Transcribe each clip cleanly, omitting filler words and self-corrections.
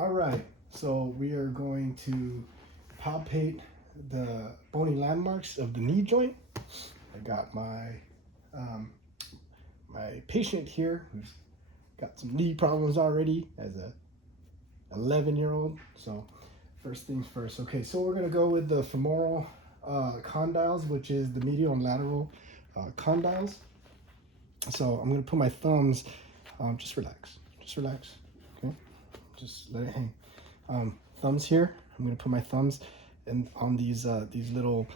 All right, so we are going to palpate the bony landmarks of the knee joint. I got um, my patient here who's got some knee problems already as a 11-year-old. So first things first. Okay, so we're gonna go with the femoral condyles, which is the medial and lateral condyles. So I'm gonna put my thumbs. Just relax. Just relax. Okay. Just let it hang. Thumbs here. I'm gonna put my thumbs on these little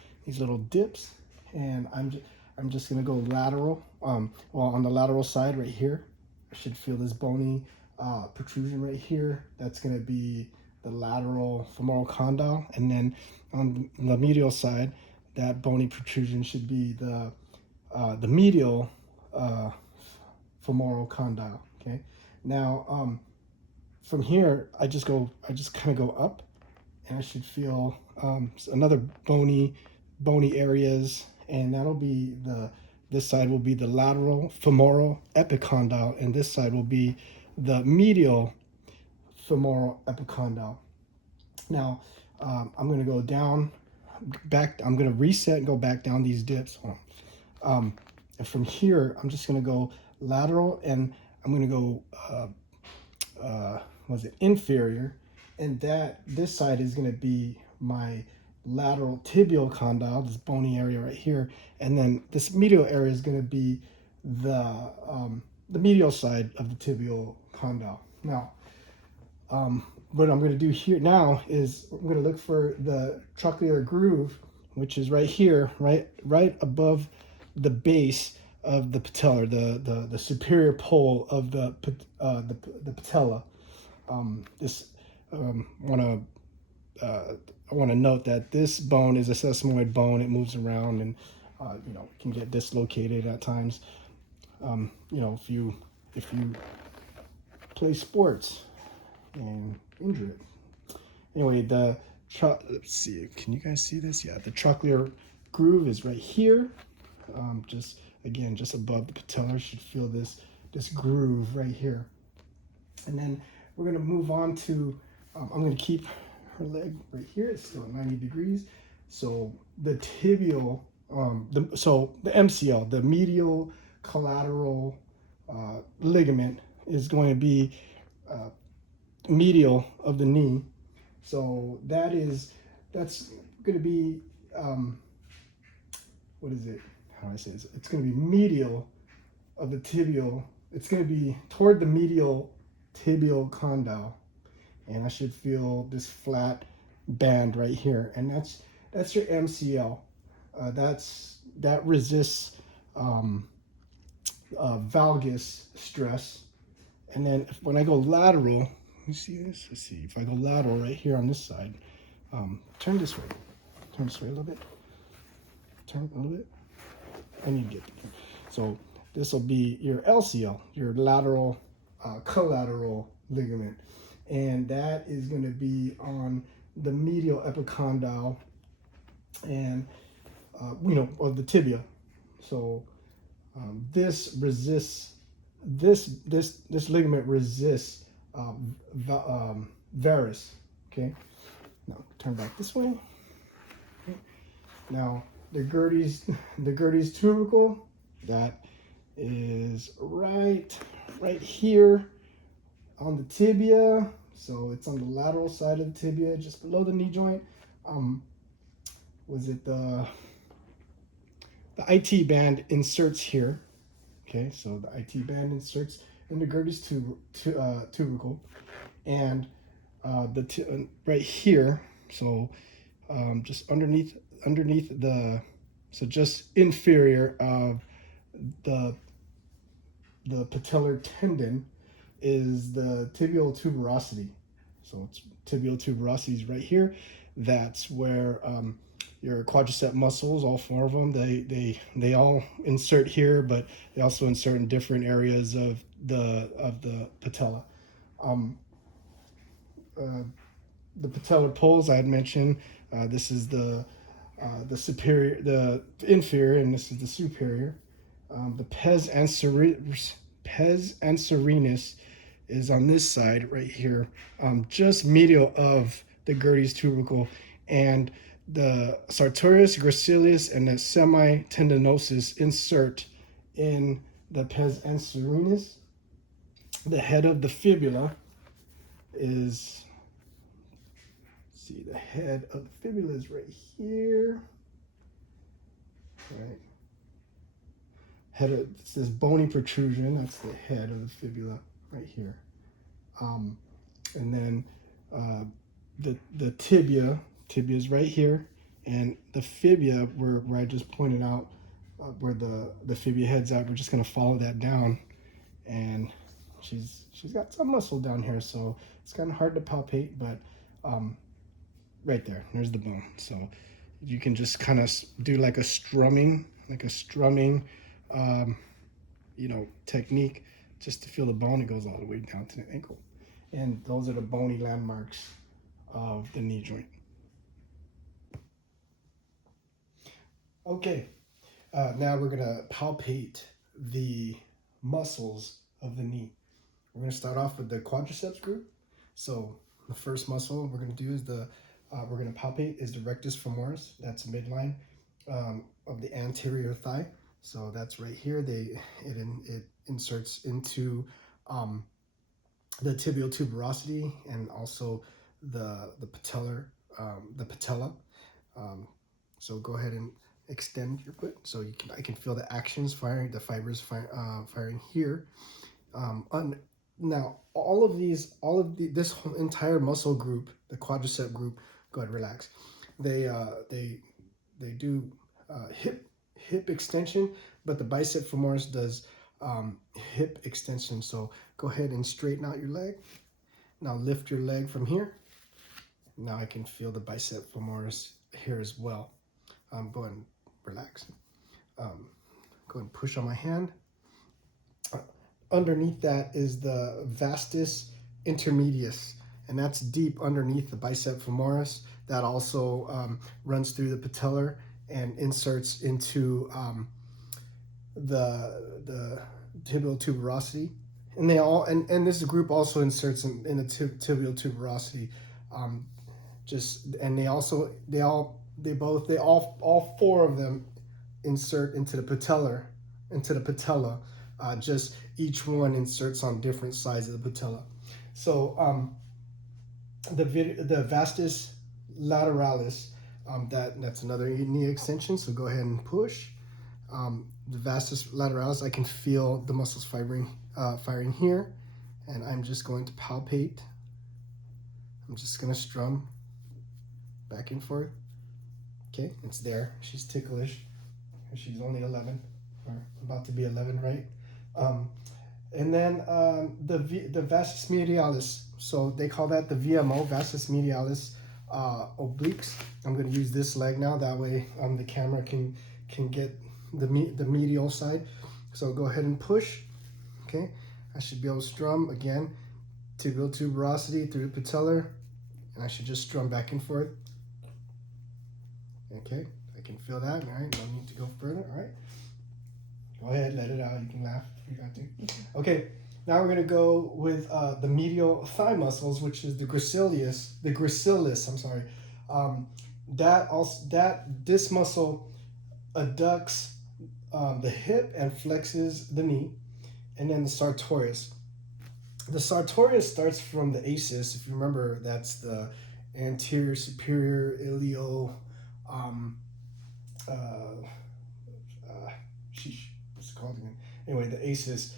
dips, and I'm just gonna go lateral. Well, on the lateral side right here, I should feel this bony protrusion right here. That's gonna be the lateral femoral condyle, and then on the medial side, that bony protrusion should be the medial femoral condyle. Okay. Now, from here, I just kind of go up, and I should feel another bony areas, and that'll be this side will be the lateral femoral epicondyle, and this side will be the medial femoral epicondyle. Now, I'm going to go down, back. I'm going to reset and go back down these dips. And from here, I'm just going to go lateral, and I'm going to go inferior, and this side is going to be my lateral tibial condyle, this bony area right here, and then this medial area is going to be the medial side of the tibial condyle. Now, what I'm going to do here now is I'm going to look for the trochlear groove, which is right here, right above the base of the patella, the superior pole of the patella. I want to note that this bone is a sesamoid bone. It moves around, and can get dislocated at times. If you play sports and injure it. Anyway, let's see. Can you guys see this? Yeah, the trochlear groove is right here. Just above the patella. Should feel this groove right here, and then we're going to move on to, I'm going to keep her leg right here. It's still at 90 degrees. So the tibial, the MCL, the medial collateral ligament is going to be medial of the knee. So that's going to be, what is it? How do I say this? It's going to be medial of the tibial. It's going to be toward the medial tibial condyle, and I should feel this flat band right here, and that's your MCL. That resists valgus stress. And then when I go lateral, let me see this. Let's see if I go lateral right here on this side. Turn this way. Turn this way a little bit. Turn a little bit. I need to get there. So this will be your LCL, your lateral collateral ligament, and that is going to be on the medial epicondyle and of the tibia. So this ligament resists varus. Okay, now turn back this way. Okay. Now the Gerdy's tubercle, that is right here on the tibia. So it's on the lateral side of the tibia, just below the knee joint. Was it the IT band inserts here? Okay, so the IT band inserts into Gerdy's tubercle, and right here. So just underneath so just inferior of the patellar tendon is the tibial tuberosity. So it's tibial tuberosity is right here. That's where your quadricep muscles, all four of them, they all insert here, but they also insert in different areas of the patella. The patellar poles I had mentioned. This is the superior, the inferior, and this is the superior. The pes anserinus is on this side right here, just medial of the Gertie's tubercle, and the sartorius, gracilis, and the semitendinosus insert in the pes anserinus. The head of the fibula is, see, the head of the fibula is right here, right? Head of, it says bony protrusion, that's the head of the fibula right here. And then the tibia is right here, and the fibula, where I just pointed out where the fibula heads out, we're just gonna follow that down, and she's got some muscle down here, so it's kind of hard to palpate, but right there's the bone. So you can just kind of do like a strumming, you know, technique, just to feel the bone. It goes all the way down to the ankle. And those are the bony landmarks of the knee joint. Okay, now we're gonna palpate the muscles of the knee. We're gonna start off with the quadriceps group. So the first muscle we're gonna do is we're gonna palpate is the rectus femoris. That's midline of the anterior thigh. So that's right here. It inserts into the tibial tuberosity and also the patella. So go ahead and extend your foot so I can feel the actions firing, the fibers firing here. Now this whole entire muscle group, the quadricep group, go ahead, relax. They do hip extension, but the bicep femoris does hip extension. So go ahead and straighten out your leg. Now lift your leg from here. Now I can feel the bicep femoris here as well. Go ahead and relax. Go ahead and push on my hand. Underneath that is the vastus intermedius, and that's deep underneath the bicep femoris. That also runs through the patellar and inserts into the tibial tuberosity. And they all and this group also inserts in the tibial tuberosity. All four of them insert into the patella. Just each one inserts on different sides of the patella. So the vastus lateralis, that's another knee extension. So go ahead and push. The vastus lateralis, I can feel the muscles firing here, and I'm just going to palpate. I'm just going to strum back and forth. Okay, it's there. She's ticklish. She's only 11, or about to be 11, right? And then the vastus medialis. So they call that the VMO, vastus medialis obliques. I'm going to use this leg now. That way the camera can get the medial side. So go ahead and push. Okay, I should be able to strum again. Tibial tuberosity through the patellar, and I should just strum back and forth. Okay, I can feel that. All right, no need to go further. All right, go ahead, let it out. You can laugh if you got to. Okay, now we're gonna go with the medial thigh muscles, which is the gracilis. I'm sorry. This muscle adducts the hip and flexes the knee, and then the sartorius. The sartorius starts from the acis. If you remember, that's the anterior superior ilio. What's it called again? Anyway, the acis.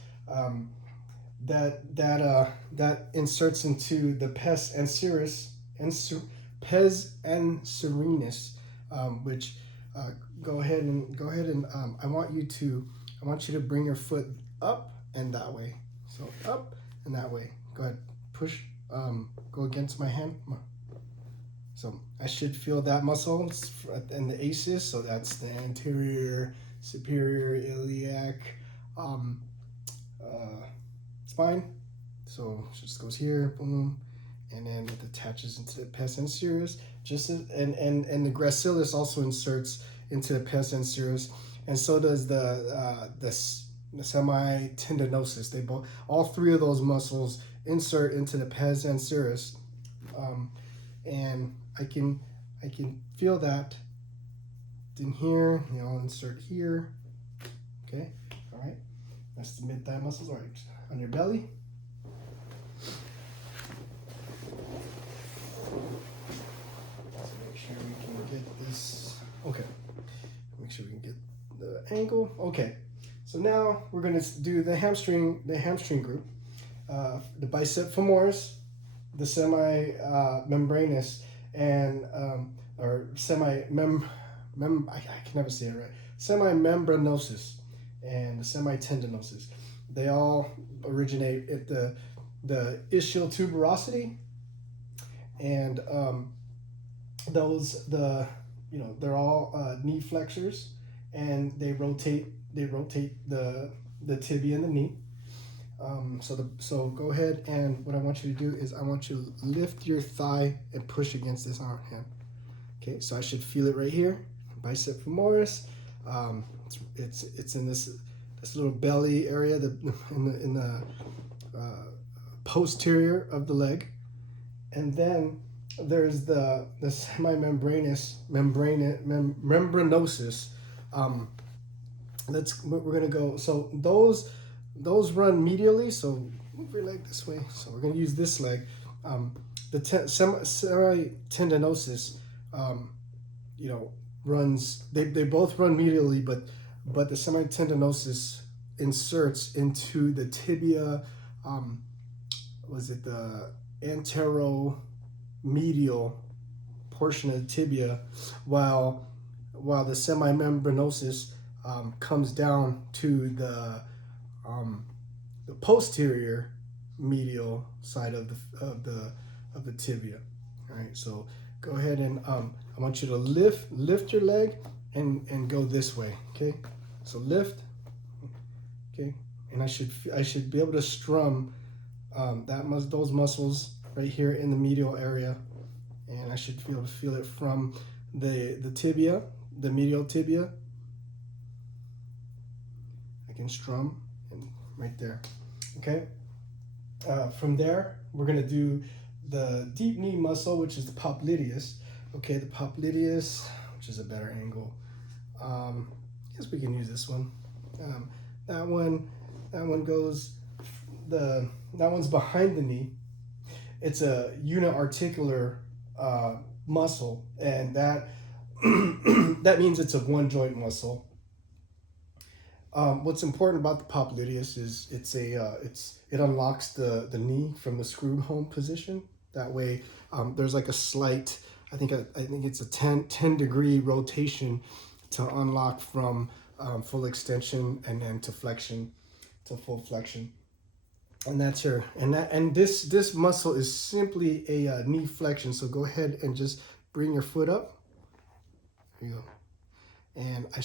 That inserts into the pes anserinus, which go ahead and I want you to bring your foot up and that way. So up and that way. Go ahead, push. Go against my hand. So I should feel that muscle in the acis. So that's the anterior superior iliac spine. So it just goes here, boom, and then it attaches into the pes anserinus. And the gracilis also inserts into the pes anserinus, and so does the semitendinosus. All three of those muscles insert into the pes anserus, and I can feel that in here. You know, I'll insert here. Okay, all right. That's the mid thigh muscles. All right, on your belly. Let's make sure we can get this. Okay, make sure we can get the angle. Okay, so now we're gonna do the hamstring group. The bicep femoris, the semi-membranous, and or I can never say it right. Semi-membranosus and the semi-tendinosus. They all originate at the ischial tuberosity, and they're all knee flexors, and they rotate the tibia and the knee. So go ahead, and what I want you to do is I want you to lift your thigh and push against this arm hand. Okay, so I should feel it right here, bicep femoris. It's in this little belly area, in the posterior of the leg, and then there's the membranosus. We're gonna go. So those run medially, so move your leg this way. So we're going to use this leg. The semi-tendinosus, runs, they both run medially, but the semi-tendinosus inserts into the tibia, the anteromedial portion of the tibia, while the semi-membranosus comes down to the posterior medial side of the tibia. All right, so go ahead and I want you to lift your leg and go this way. Okay, so lift. Okay, and I should be able to strum those muscles right here in the medial area, and I should be able to feel it from the tibia, the medial tibia. I can strum. Right there. Okay. From there, we're gonna do the deep knee muscle, which is the popliteus. Okay, the popliteus, which is a better angle. I guess we can use this one. That one goes. That one's behind the knee. It's a uniarticular muscle, and that that means it's a one joint muscle. What's important about the popliteus is it unlocks the knee from the screwed home position. That way, there's like a slight, I think it's a 10 degree rotation to unlock from full extension and then to flexion, to full flexion. And this muscle is simply a knee flexion. So go ahead and just bring your foot up. There you go. And I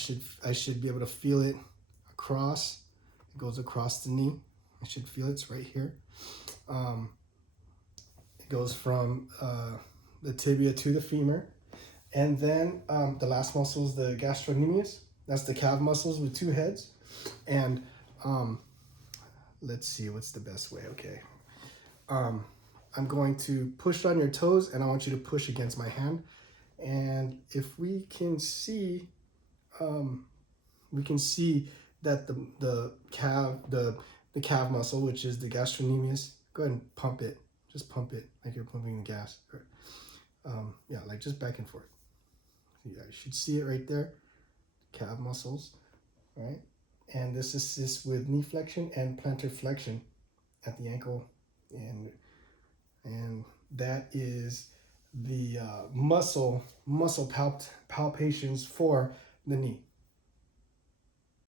should be able to feel it across. It goes across the knee. I should feel it's right here. It goes from the tibia to the femur. And then the last muscle is the gastrocnemius. That's the calf muscles with two heads. And let's see, what's the best way? Okay. I'm going to push on your toes, and I want you to push against my hand. And if we can see, that the calf muscle, which is the gastrocnemius, go ahead and pump it. Just pump it like you're pumping the gas. Yeah, like just back and forth. You guys should see it right there. Calf muscles, right? And this assists with knee flexion and plantar flexion at the ankle, and that is the muscle palpations for the knee.